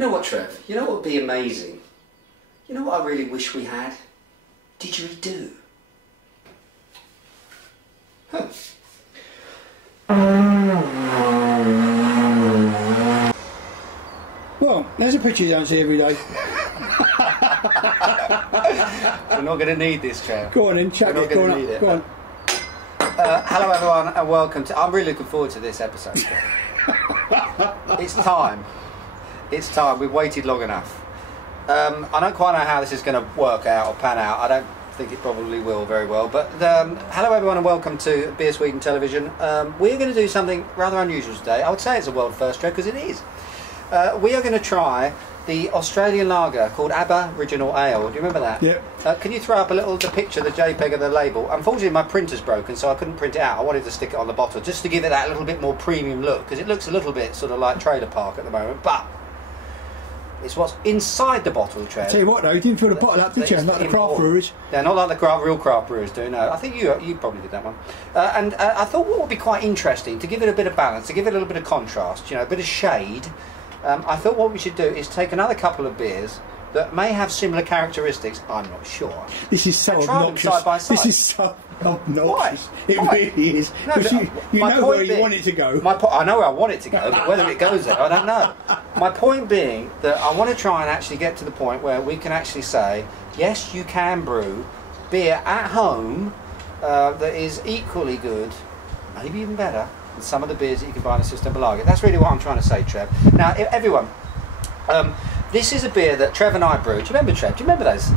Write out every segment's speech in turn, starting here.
You know what, Trev? You know what would be amazing? You know what I really wish we had? Digeridoo. Huh. Well, there's a picture you don't see every day. We're not going to need this, Trev. Go on in, chuck it. Go on. Go on. Hello everyone and welcome to... I'm really looking forward to this episode. It's time. It's time. We've waited long enough. I don't quite know how this is going to work out or pan out. I don't think it probably will very well. But hello everyone and welcome to Beer Sweden Television. We're going to do something rather unusual today. I would say it's a world first, Trev, because it is. We are going to try the Australian lager called Abba-rigonal Ale. Do you remember that? Yep. Can you throw up the picture, the JPEG of the label? Unfortunately, my printer's broken, so I couldn't print it out. I wanted to stick it on the bottle just to give it that little bit more premium look, because it looks a little bit sort of like Trailer Park at the moment. But it's what's inside the bottle, Trev. I tell you what, though, you didn't fill the bottle up, did you? Like the craft brewers. Yeah, not like the real craft brewers do. No, I think you probably did that one. And I thought what would be quite interesting to give it a bit of balance, to give it a little bit of contrast, you know, a bit of shade. I thought what we should do is take another couple of beers that may have similar characteristics. I'm not sure. This is so obnoxious. Side by side. This is so obnoxious. Why? It Why? really is. No, because you know where you want it to go. I know where I want it to go, but whether it goes there, I don't know. My point being that I want to try and actually get to the point where we can actually say, yes, you can brew beer at home that is equally good, maybe even better, than some of the beers that you can buy in a sustainable lager. That's really what I'm trying to say, Trev. Now, everyone, this is a beer that Trev and I brewed. Do you remember, Trev? Do you remember those? Do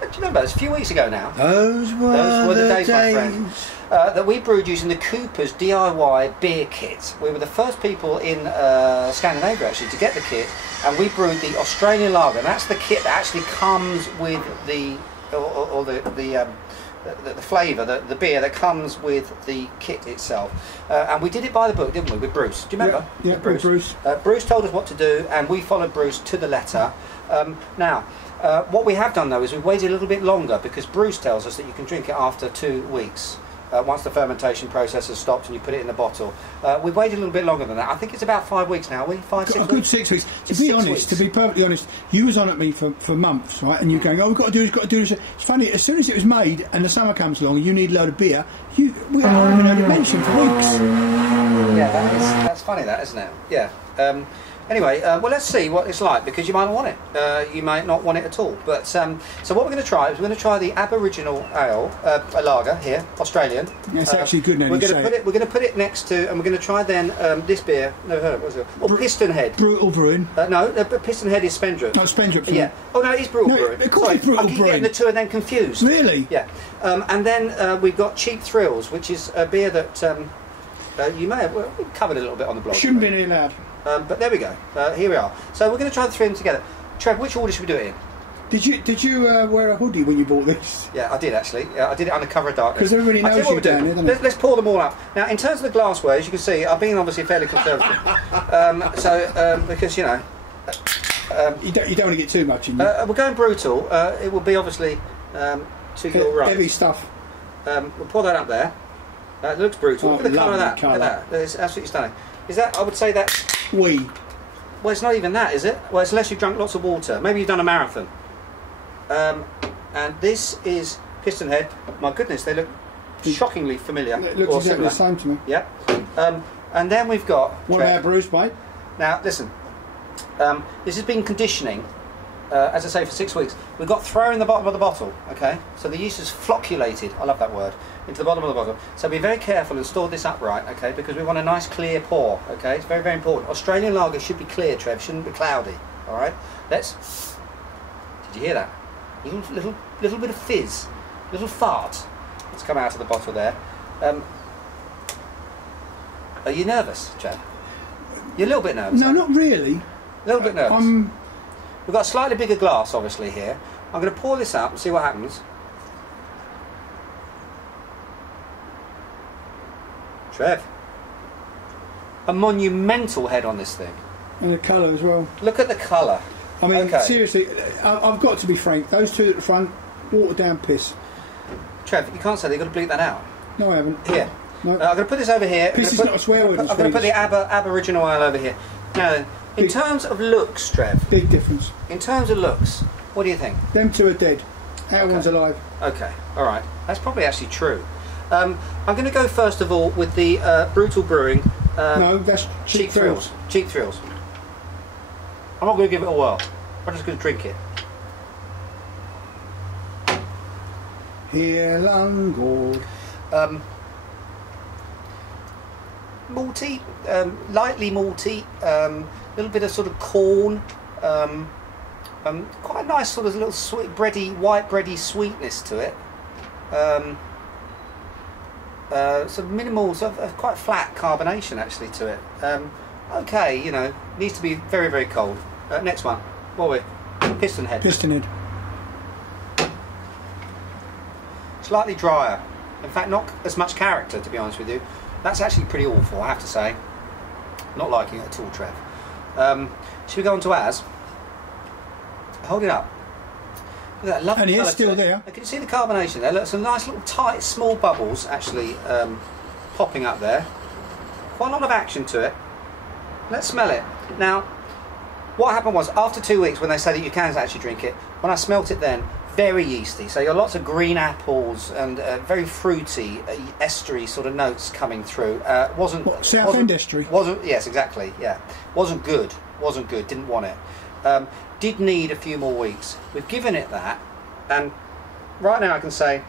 you remember those? A few weeks ago now. Those were the days, my friend. That we brewed using the Cooper's DIY beer kit. We were the first people in Scandinavia actually to get the kit, and we brewed the Australian lager. And that's the kit that actually comes with the flavour, the beer that comes with the kit itself. And we did it by the book, didn't we, with Bruce? Do you remember? Yeah, Bruce. Bruce told us what to do, and we followed Bruce to the letter. Now, what we have done though is we've waited a little bit longer, because Bruce tells us that you can drink it after 2 weeks. Once the fermentation process has stopped and you put it in the bottle. We've waited a little bit longer than that. I think it's about 5 weeks now, are we? 5, 6 weeks? A good 6 weeks. To be perfectly honest, you was on at me for months, right? And you're going, oh, we've got to do this. It's funny, as soon as it was made and the summer comes along and you need a load of beer, we haven't had it mentioned for weeks. Yeah, that's funny, that, isn't it? Yeah. Anyway, well, let's see what it's like, because you might not want it. You might not want it at all. But so what we're going to try is we're going to try the Abba-rigonal Ale, a lager here, Australian. Yeah, it's actually good now. We're going to put it next to, and we're going to try then this beer. No, what was it? Oh, Piston Head. Brutal Brewing. No, Piston Head is Spendrup. No, Spendrup. Yeah. Oh no, it's Brutal Brewing. Of course, it's Brutal Brewing. I keep getting the two of them confused. Really? Yeah. And then we've got Cheap Thrills, which is a beer that you may have we've covered a little bit on the blog. Shouldn't be really loud. But there we go. Here we are. So we're going to try the three of them together. Trev, which order should we do it in? Did you wear a hoodie when you bought this? Yeah, I did actually. I did it under cover of darkness. Because everybody knows you down here, doesn't it? Let's pour them all up. Now, in terms of the glassware, as you can see, I've been obviously fairly conservative. Because, you know... you don't want to get too much in you. We're going brutal. It will be obviously to your right. Heavy stuff. We'll pour that up there. It looks brutal. Look at the colour of that. Look at that. It's absolutely stunning. Is that, I would say that's... Well, it's not even that, is it? Well, it's unless you've drunk lots of water. Maybe you've done a marathon. And this is Piston Head. My goodness, they look shockingly familiar. It looks exactly the same to me. Yeah. And then we've got... What about Bruce, mate? Now, listen. This has been conditioning, as I say, for 6 weeks. We've got throw in the bottom of the bottle, okay? So the yeast has flocculated, I love that word, into the bottom of the bottle. So be very careful and store this upright, okay? Because we want a nice clear pour, okay? It's very, very important. Australian lager should be clear, Trev, shouldn't be cloudy, all right? Let's... Did you hear that? Little bit of fizz, little fart. Let's come out of the bottle there. Are you nervous, Trev? You're a little bit nervous. No, not really. A little bit nervous. We've got a slightly bigger glass, obviously, here. I'm going to pour this up and see what happens. Trev. A monumental head on this thing. And the colour as well. Look at the colour. I mean, seriously, I've got to be frank. Those two at the front, watered down piss. Trev, you can't say that. You've got to bleep that out. No, I haven't. Here. No. I'm going to put this over here. Piss is not a swear word. I'm going to put the Abba-rigonal Ale over here. Now then, In terms of looks, Trev. Big difference. In terms of looks, what do you think? Them two are dead. Our one's alive. Okay, all right. That's probably actually true. I'm going to go first of all with the Brutal Brewing. No, that's Cheap Thrills. Cheap Thrills. I'm not going to give it a whirl. I'm just going to drink it. Here, Lungord. Malty, lightly malty, a little bit of sort of corn, quite a nice sort of little sweet bready, white bready sweetness to it. Sort of minimal, sort of quite flat carbonation actually to it. Okay, you know, needs to be very, very cold. Next one, what are we? Piston Head. Piston Head. Slightly drier. In fact, not as much character, to be honest with you. That's actually pretty awful, I have to say. Not liking it at all, Trev. Should we go on to Az? Hold it up. Look at that lovely. And he is still there. Can you see the carbonation there? Look, some nice little tight, small bubbles actually popping up there. Quite a lot of action to it. Let's smell it. Now, what happened was, after 2 weeks, when they say that you can actually drink it, when I smelt it then, very yeasty. So you got lots of green apples and very fruity, estery sort of notes coming through. Wasn't what, Southend estery? Wasn't, yes, exactly. Yeah, wasn't good. Wasn't good. Didn't want it. Did need a few more weeks. We've given it that, and right now I can say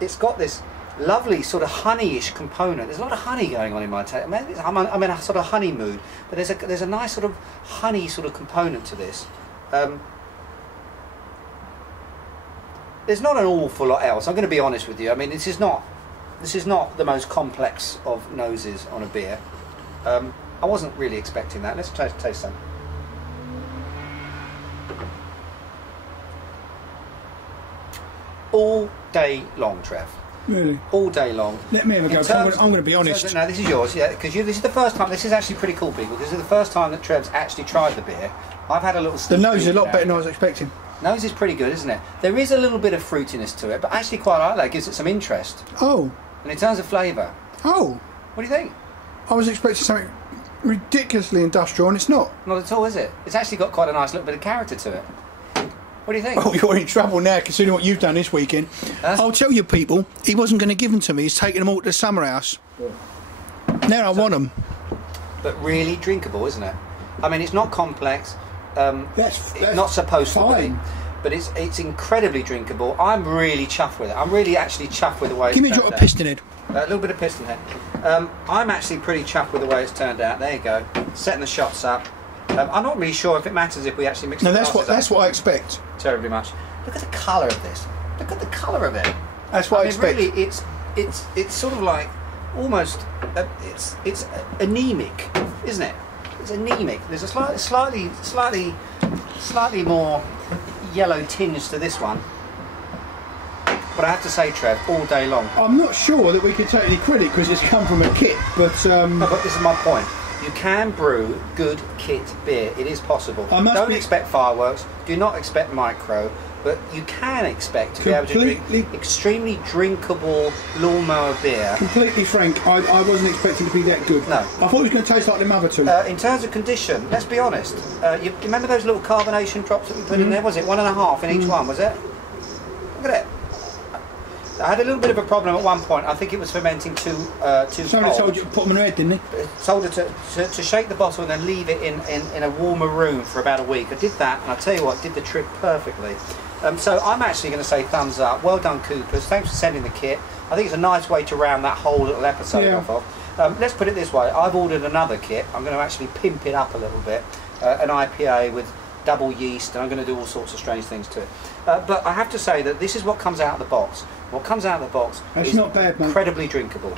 it's got this lovely sort of honeyish component. There's a lot of honey going on in my taste. I'm in a sort of honey mood, but there's a nice sort of honey sort of component to this. There's not an awful lot else. I'm going to be honest with you. I mean, this is not the most complex of noses on a beer. I wasn't really expecting that. Let's try to taste some. All day long, Trev. Really? All day long. Let me have a go. I'm going to be honest. No, this is yours, yeah, because this is the first time. This is actually pretty cool, people. This is the first time that Trev's actually tried the beer. I've had a little. The nose is a lot better than I was expecting. Nose is pretty good, isn't it? There is a little bit of fruitiness to it, but actually quite like that. It gives it some interest. Oh. And in terms of flavour. Oh. What do you think? I was expecting something ridiculously industrial, and it's not. Not at all, is it? It's actually got quite a nice little bit of character to it. What do you think? Oh, you're in trouble now, considering what you've done this weekend. I'll tell you, people, he wasn't going to give them to me. He's taking them all to the summer house. Yeah. Now I want them. But really drinkable, isn't it? I mean, it's not complex. That's not supposed fine. to be. But it's incredibly drinkable. I'm really chuffed with it. I'm really actually chuffed with the way it's turned out. Give me a drop of Piston Head. A little bit of Piston Head. I'm actually pretty chuffed with the way it's turned out. There you go. Setting the shots up. I'm not really sure if it matters if we actually mix. No, that's what I expect. Terribly much. Look at the colour of this. Look at the colour of it. That's what I expect. Really, it's sort of like almost it's anemic, isn't it? It's anemic. There's a slightly more yellow tinge to this one. But I have to say, Trev, all day long. I'm not sure that we can take any credit because it's come from a kit, but no, but this is my point. You can brew good kit beer. It is possible. Don't expect fireworks. Do not expect micro. But you can expect to be able to drink extremely drinkable lawnmower beer. Completely frank, I wasn't expecting to be that good. No. I thought it was going to taste like the other two. In terms of condition, let's be honest. You remember those little carbonation drops that we put in there? Was it 1.5 in each one? Was it? Look at it. I had a little bit of a problem at one point. I think it was fermenting too Somebody told you to put them in red, didn't he? Told her to shake the bottle and then leave it in a warmer room for about a week. I did that, and I tell you what, did the trick perfectly. So I'm actually going to say thumbs up. Well done, Coopers. Thanks for sending the kit. I think it's a nice way to round that whole little episode off of. Let's put it this way. I've ordered another kit. I'm going to actually pimp it up a little bit. An IPA with double yeast, and I'm going to do all sorts of strange things to it. But I have to say that this is what comes out of the box. What comes out of the box is not bad, mate. Incredibly drinkable.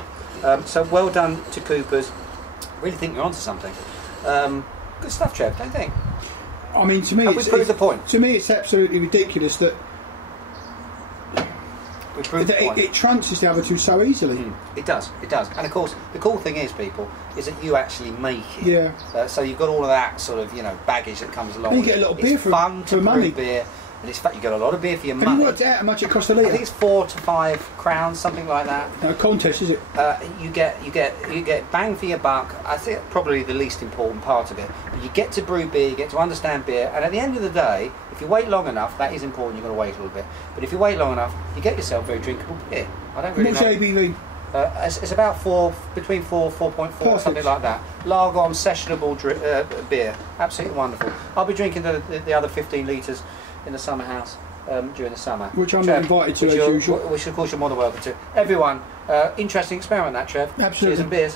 So well done to Coopers. Really think you're onto something. Good stuff, Trev, don't you think? I mean, to me, the point. To me, it's absolutely ridiculous that it trunches the other two so easily. It does, it does. And of course, the cool thing is, people, is that you actually make it. Yeah. So you've got all of that sort of, baggage that comes along. And you get a little beer for fun to brew money. Beer. And it's fact you get a lot of beer for your Have money. you worked out how much it costs a I think litre? it's 4 to 5 crowns, something like that. No contest, is it? You get bang for your buck. I think probably the least important part of it. But you get to brew beer, you get to understand beer, and at the end of the day, if you wait long enough, that is important. You've got to wait a little bit. But if you wait long enough, you get yourself very drinkable beer. I don't really What's know. ABV? It's about between 4.4, Perfect. something like that. Lager on sessionable beer, absolutely wonderful. I'll be drinking the other 15 litres in the summer house during the summer. Which I'm not invited to, as usual. Which of course you're more than welcome to. Everyone, interesting experiment that, Trev. Absolutely. Cheers and beers.